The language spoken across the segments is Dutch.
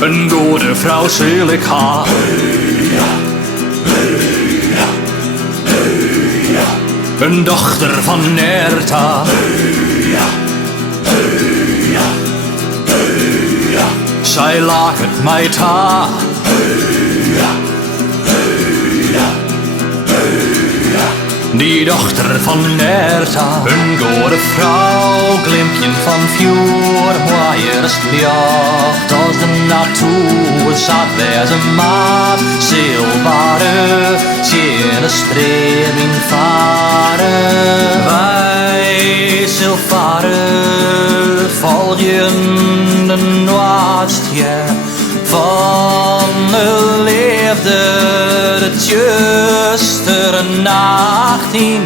Een goede vrouw zul ik ha. Een dochter van Nerta. Zij laat het mij ta. Die dochter van Nerta, een goede vrouw, glimpje van vuur, mooier licht als de natuur, zat bij zijn maat, zielbare, tjene streem in varen. Wij zilvaren, volgen de noordstje van de liefde, het juiste nacht in.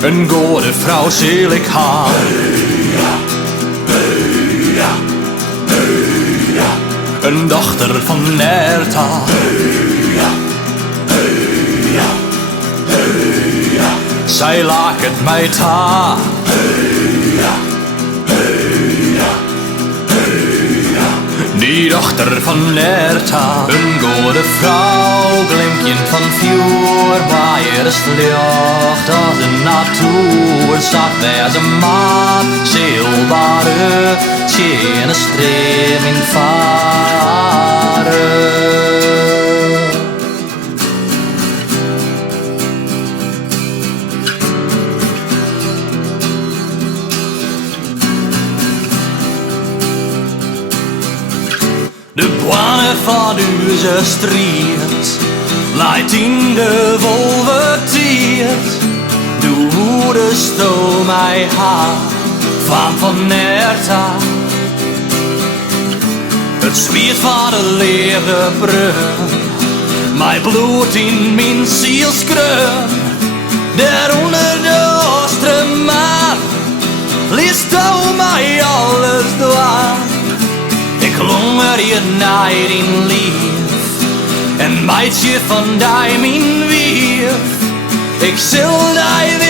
Een goede vrouw zul ik ha. Een dochter van Nerta. Zij laat het mij ta. Die dochter van Nerta, een goede vrouw, glimpje van vuur, mooier licht als de natuur, zat bij zijn maat, zielbare, tjene streem in varen. De boinen van uw strijd leidt in de wolven tiert. De woede sto mij haar van Nerta. Het zwiert van de lege brug, mijn bloed in mijn zielskreun. Daaronder de oostermaan liet mij alles dwaan. Ik longer je nijd in lief, en meidje van die mijn wief. Ik zul die